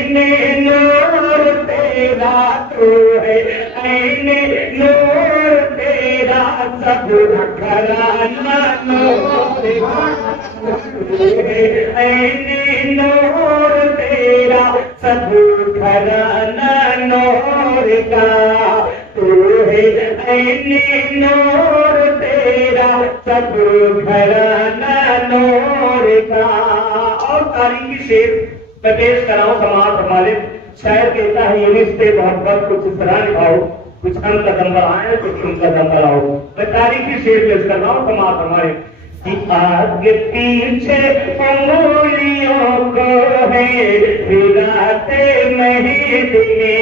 عین نور تیرا تو ہے عین نور تیرا سب گھرانہ نور کا عین نور تیرا سب گھرانہ نور کا تو ہے عین نور تیرا سب گھرانہ نور کا. اور تاریخی شعر میں پیش کر رہا ہوں سماعت فرمائے. شاعر کہتا ہے یہ رشتے محبت کچھ اس طرح نبھاؤ کچھ ہم قدم بڑھائیں کچھ ان قدم بڑھاؤ. میں تاریخی شعر پیش کر رہا ہوں سماعت فرمائے. آگے پیچھے انگلیوں کو ہے ہلاتے مہد میں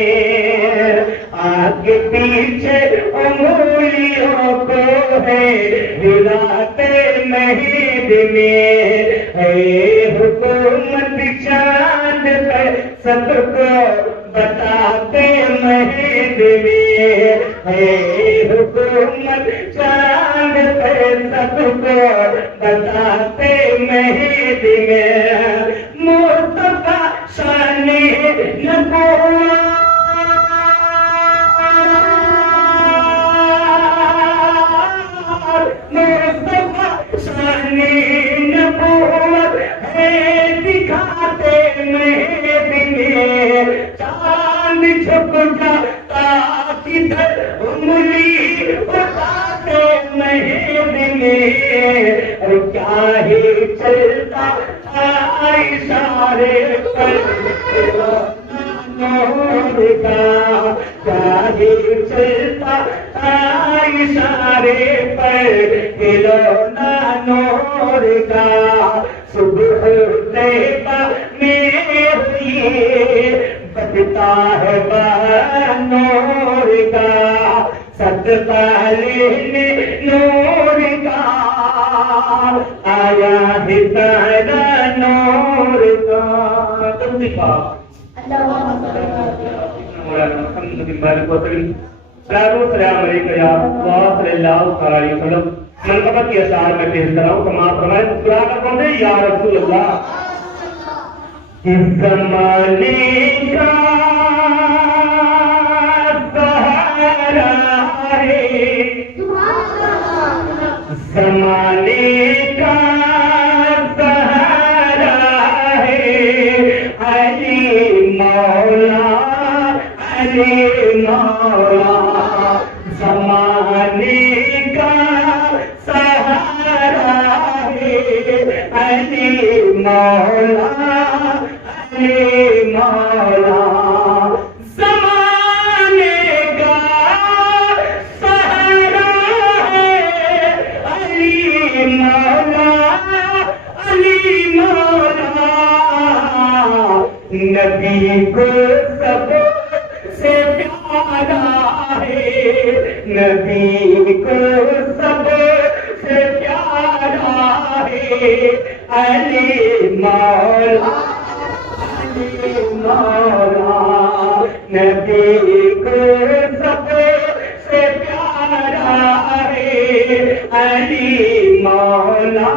آگے پیچھے انگلیوں کو ہے ہلاتے مہد میں ہے حکومت چاند پہ سب کو بتاتے مہد میں ہے حکومت چاند پہ سب کو بتاتے مہد میں مصطفیٰ شان نبوت مصطفیٰ شان نبوت ہے دکھاتے مہد میں چاند چھپ جاتا کدھر انگلی اٹھاتے مہد میں کیا ہی چلتا اشارے پر نور کا کیا ہی چلتا اشارے پر کھلونا نور کا صبح طیبہ میں ہوئی بجتا ہے نور کا صدقہ لینے نور کا آیا ہے تیرا نور کا. منقبت کے اشعار میں پیش کر رہا ہوں سماعت فرمائے. مسکرا کر بولتے ہیں یا رسول اللہ. اس زمانے کا سہارا ہے زمانے کا سہارا ہے علی مولا علی مولا زمانے کا سہارا ہے علی مولا علی مولا زمانے کا سہارا ہے علی مولا علی مولا نبی کو سب سے پیارا ہے نبی کو سب سے پیارا ہے علی مولا علی مولا نبی کو سب سے پیارا ہے علی مولا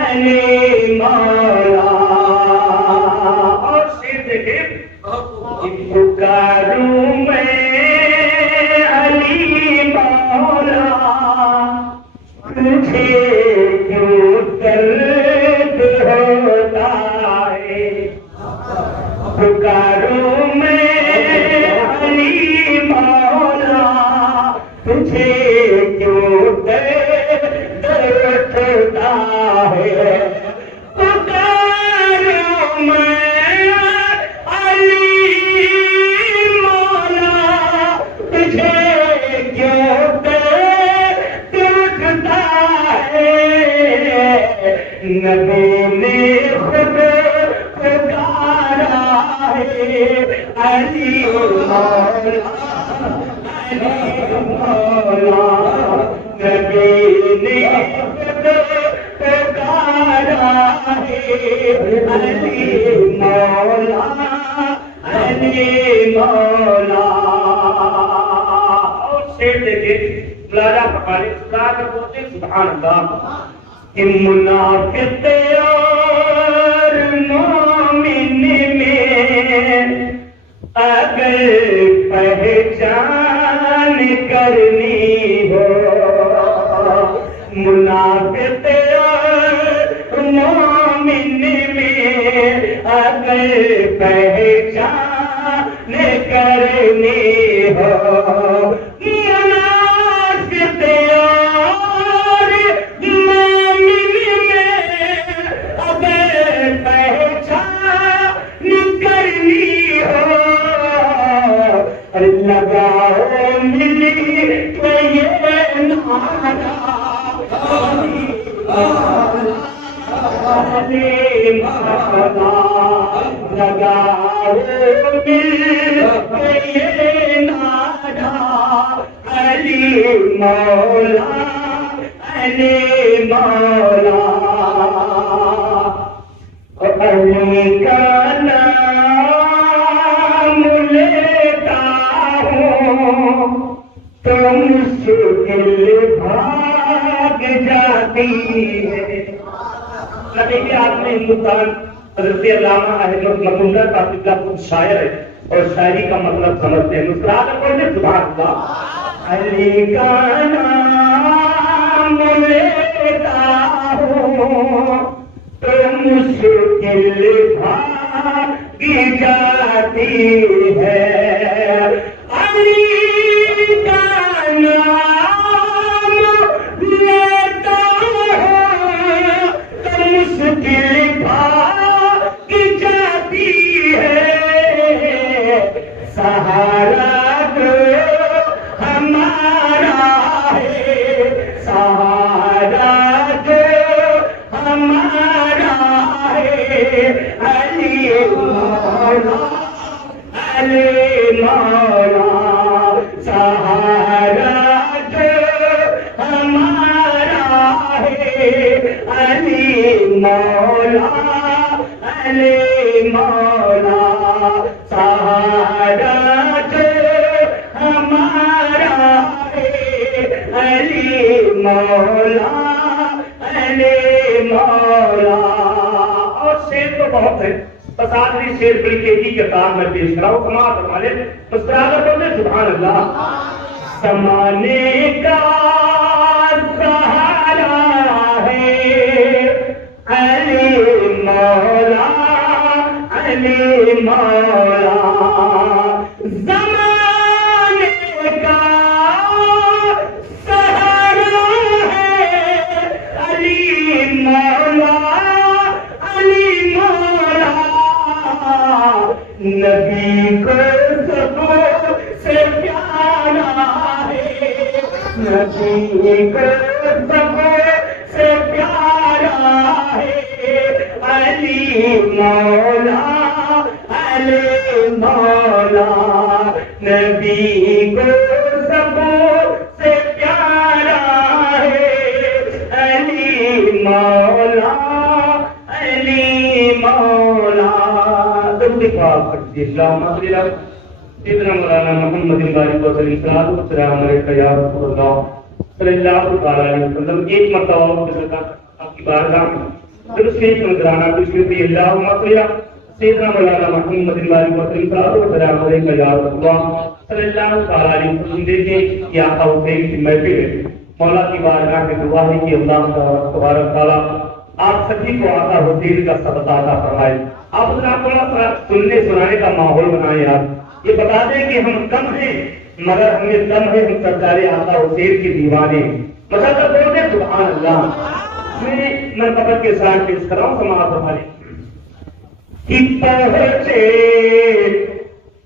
علی مولا. اور شعر دیکھیں پکاروں میں علی مولا تجھے کیوں درد ہوتا ہے پکاروں میں علی مولا تجھے کیوں درد ہوتا ہے پکاروں میں نبی نے خود پکارا ہے علی مولا علی مولا نبی نے خود پکارا ہے علی مولا علی مولا. اور شعر دیکھیں ملاحظہ فرمائیں سبحان اللہ سبحان اللہ. منافق اور مومن میں پہچان کرنی ہو مناسب اور مومن میں اگر پہچان کرنی ہو لگاؤ ملی تو یہ نعرہ لگاؤ علی مولا علی مولا علی کا نام لیتا ہوں تو مشکل بھاگ جاتی ہے۔ دیکھیے آپ نے ہندوستان حضرت علامہ احمد متولہ صاحب کا خود شاعر ہے اور شاعری کا مطلب سمجھتے ہیں، مسکرا کر بولتے سبحان اللہ۔ علی کا نام لیتا ہوں تو مشکل بھاگ جاتی ہے، علی کا نام لیتا ہوں تو مشکل بھاگ جاتی ہے، سہارا دو ہمارا ہے، سہارا دو ہمارا ہے، علی مولا علی مولا، سہارا دو ہمارا ہے، علی مولا علی مولا، سہارا دو ہمارا ہے، علی مولا علی مولا۔ اور شعر تو بہت ہے، بس آخری شعر بڑی تیزی کے ساتھ میں پیش کراؤں، سماعت فرما لیں، مسکرا کر بولتے سبحان اللہ۔ زمانے کا سہارا ہے علی مولا علی مولا، زمانے کا سہارا ہے علی مولا علی مولا، نبی کو سب سے پیارا ہے، نبی کو سب سے پیارا ہے، علی مولا علی مولا، نبی کو سب سے پیارا ہے، علی مولا علی مولا۔ درود پاک پڑھیے، اللہم صلی علی سیدنا مولانا محمد بارک وسلم، صلاۃ و سلام علیک یا رسول اللہ صلی اللہ علیہ وسلم۔ ایک مرتبہ آپ کی بارگاہ میں درود شریف نذرانہ پیش کرتے ہیں، اللہم صلی علی سیدنا مولانا محمد بارک وسلم، صلاۃ و سلام علیک یا رسول اللہ صلی اللہ علیہ وسلم۔ دیکھیے یہ آقا حسین کی محفل ہے، مولا کی بارگاہ میں دعا ہے کہ اللہ تبارک تعالیٰ آپ سبھی کو آقا حسین کا صدقہ عطا فرمائے۔ آپ ذرا تھوڑا سا سننے سنانے کا ماحول بنائیں یار، یہ بتا دیں کہ ہم کم ہیں مگر ہمیں دم ہے، ہم سرکار آقا حسین کے دیوانے ہیں۔ مسلسل بولتے سبحان اللہ۔ میں مرتبت کے ساتھ پیش کر رہا ہوں، سماعت فرمائیں۔ کہ پہنچے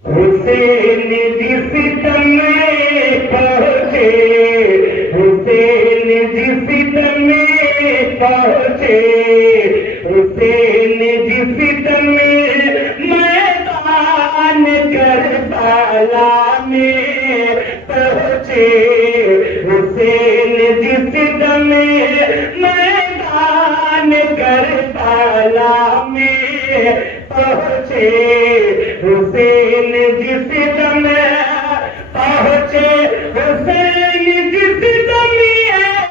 حسین جس دم میں پہنچے، حسین جس دم میں پہنچے، حسین جس دم میں میدان کربلا میں پہنچے، حسین جس دم میں میدان کربلا میں پہنچے، حسین جس دم میں پہنچے، حسین جس دم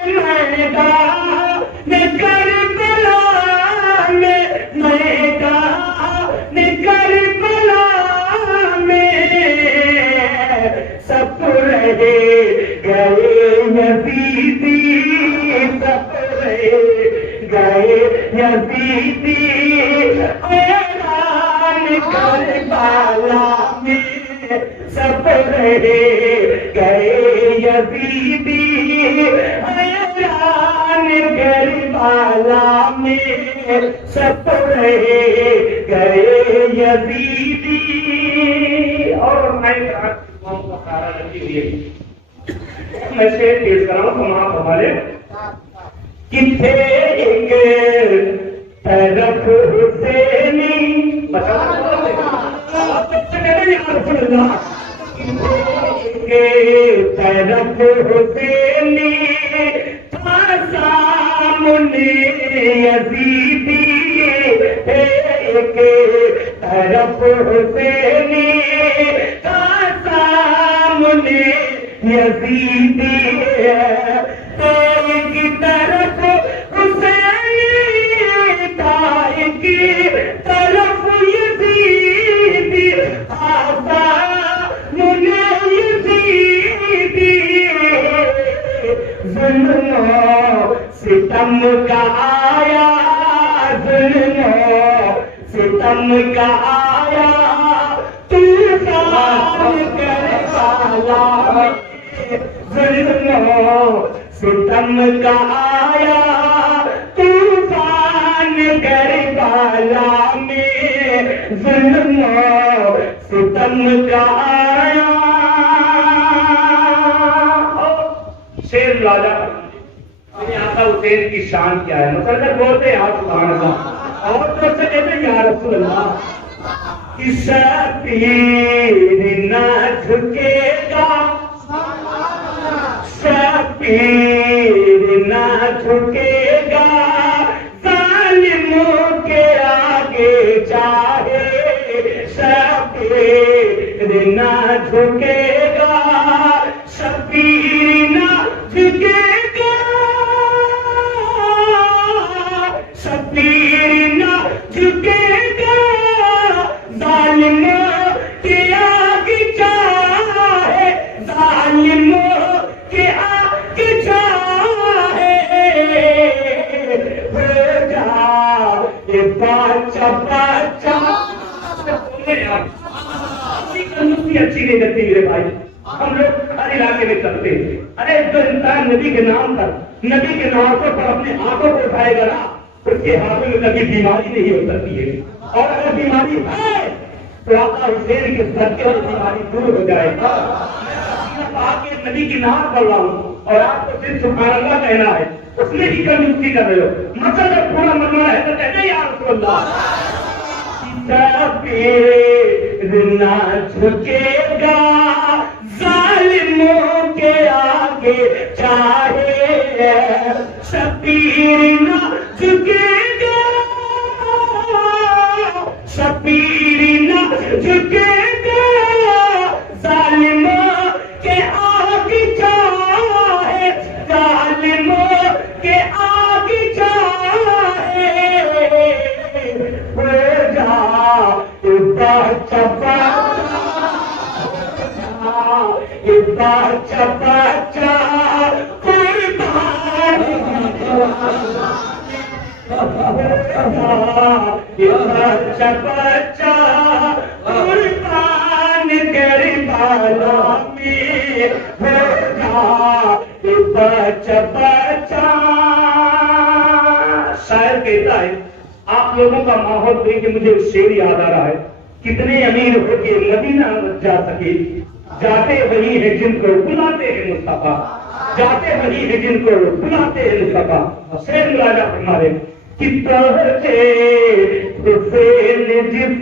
میدان کربلا میں، میدان کربلا میں سب رہے گئے یزیدی، سب رہے گئے یزیدی، اعلان کربلا میں سب رہ گئے یزیدی حیران کربلا میں سب رہ گئے یزیدی اور میں شعر پیش کر رہا ہوں تو آپ ہمارے کتھے ایک طرف حسینی ایک طرف حسینی تھا سامنے یزیدی ایک طرف حسینی تھا سامنے یزیدی ایک طرف حسینی تھا ایک طرف یزیدی سامنے یزیدی ظلم و ستم کا آیا ظلم و ستم کا آیا طوفان کربلا میں ظلم و ستم کا آیا طوفان کربلا میں ظلم و ستم کا آیا شیر لالا آقا حسین کی شان کیا ہے مسلسل بولتے ہیں آپ سبحان اللہ اور تو سے کہتے ہیں یا رسول اللہ کہ شبیر نہ جھکے گا شبیر نہ جھکے گا ظالموں کے آگے چاہے شبیر نہ جھکے گا شبیر نہ جھکے گا شبیر نہ جھکے گا ظالموں کے آگے چاہے ظالموں کے آگے چاہے ہو جا یہ بچہ بچہ اچھی نہیں لگتی میرے بھائی ہم لوگ ہر علاقے میں کرتے ہیں ارے جو انسان نبی کے نام پر نبی کے نوازوں پر اپنے آنکھوں کو اٹھائے گا نا اس کے ہاتھوں میں کبھی بیماری نہیں ہو سکتی ہے اور اگر بیماری ہے تو آقا حسین کے صدقے اور بیماری دور ہو جائے گا آپ کے نبی کی نام پڑھ رہا ہوں اور آپ کو صرف سبحان اللہ کہنا ہے اس میں ہی کمی اسی کر رہے ہو مطلب جب پورا منوانا ہے تو کہتے ہیں یا رسول اللہ شبیر نہ جھکے گا ظالموں کے آگے چاہے شبیر نہ جھکے گا شبیر نہ جھکے گا ظالموں کے آگے چاہے ظالموں کے آگے چاہے ہو جا بچہ بچہ بچہ قربان بچہ بچہ قربان کربلا میں ہو جا بچہ بچہ شاعر کہتا ہے آپ لوگوں کا ماحول دیکھ کے مجھے شعر یاد آ رہا ہے کتنے امیر ہو کے مدینہ جا سکے جاتے وہی ہیں جن کو بلاتے ہیں مصطفیٰ جاتے وہی ہیں جن کو بلاتے ہیں مصطفیٰ شعر مراجعہ ہمارے کتنے حسین جس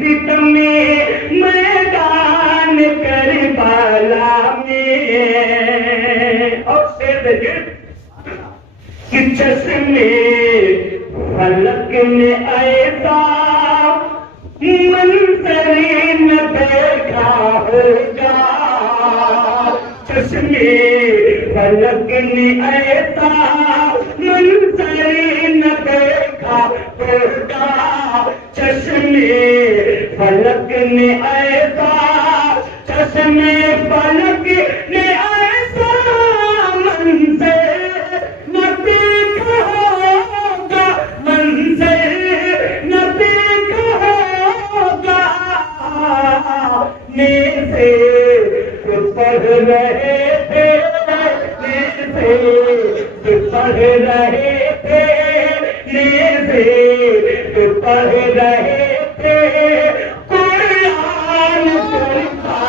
میں میدان کربلا میں اور شعر دیکھیں کہ چشمے فلک میں ایسا منظر نہ دیکھا ہوگا چشمے فلک نے ایسا منظر نہ دیکھا ہوگا چشمے فلک نے ایسا چشمے فلک نے ایسا منظر نہ دیکھا ہوگا منظر نہ دیکھا ہوگا رہے تھے نیزے پہ پڑھ رہے تھے نیزے پہ پڑھ رہے تھے قرآن پڑھا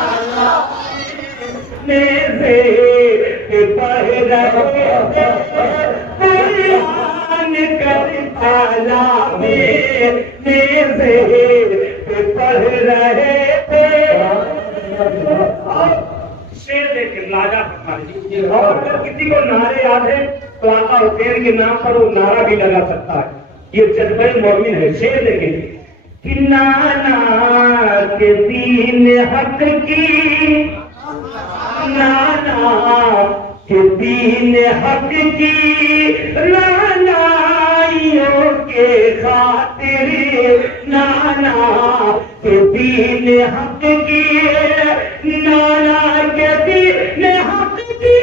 نیزے پہ پڑھ رہے تھے قرآن کربلا میں نیزے پہ پڑھ رہے تھے. شیر دیکھ لاجا اور اگر کسی کو نعرے یاد ہے تو آقا حسین کے نام پر وہ نعرہ بھی لگا سکتا ہے. یہ جذبہ مومن ہے. شیر دیکھیں کہ نانا کے دین حق کی نانا کے دین حق کی لانائیوں کے خاطر نانا کے دین حق کی نانا کے دین حق کی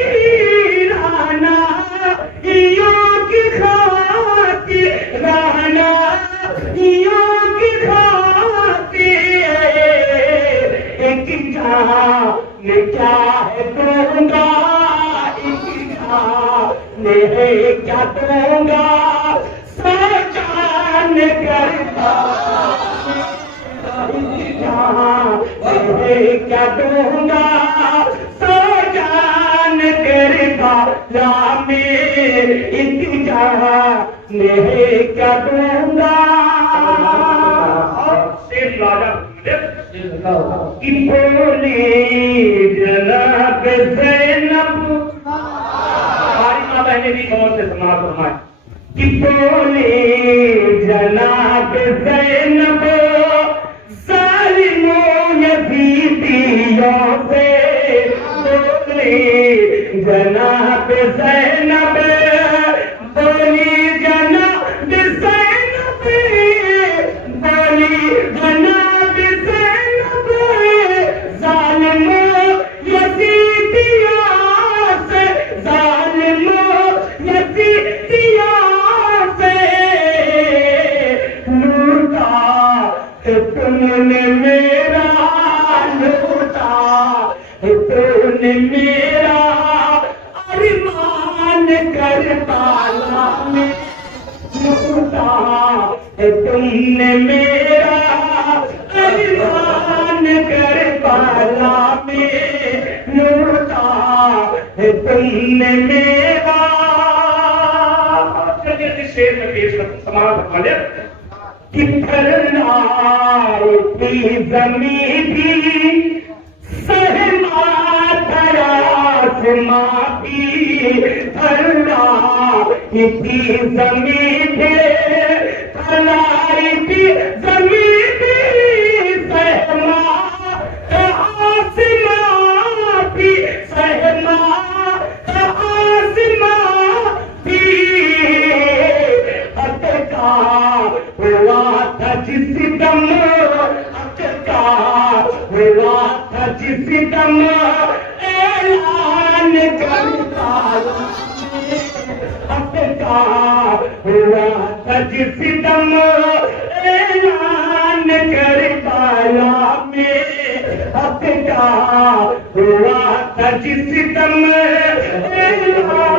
لانائیوں کی خاطر لانائیوں کی خاطر ایک جان کیا ہے دوں گا کیا دوں گا سو جان کرتا کیا دوں گا سو جان کرتا میں ایک جان کیا دوں گا. کہ بولی جناب زینب ہماری ماں بہنیں بھی غور سے سماعت فرمائیں کہ بولی جناب زینب ظالموں یزیدیوں سے بولی جناب زینب بولی جناب زینب بولی جناب زینب ظالموں یزیدیوں سے ظالموں یزیدیوں سے لوٹا تم نے میرا لوٹا تم نے میرا ارمان کربلا میں لوٹا تم نے میرا ارمان کربلا میں لوٹا تم نے میرا. شیر میں پیش سماعت فرمائیں کہ پھرنار کی زمین بھی سہما تھا آسماں بھی پھرنار کی زمین بھی پھرنار کی زمین بھی سہما آسماں بھی سہما آسماں بھی اتکا ہوا تھا جس دم اتکا ہوا تھا جس دم اعلان کربلا اتکا ہوا تھا جس دم اعلان کربلا میں اتکا ہوا تھا جس دم اعلان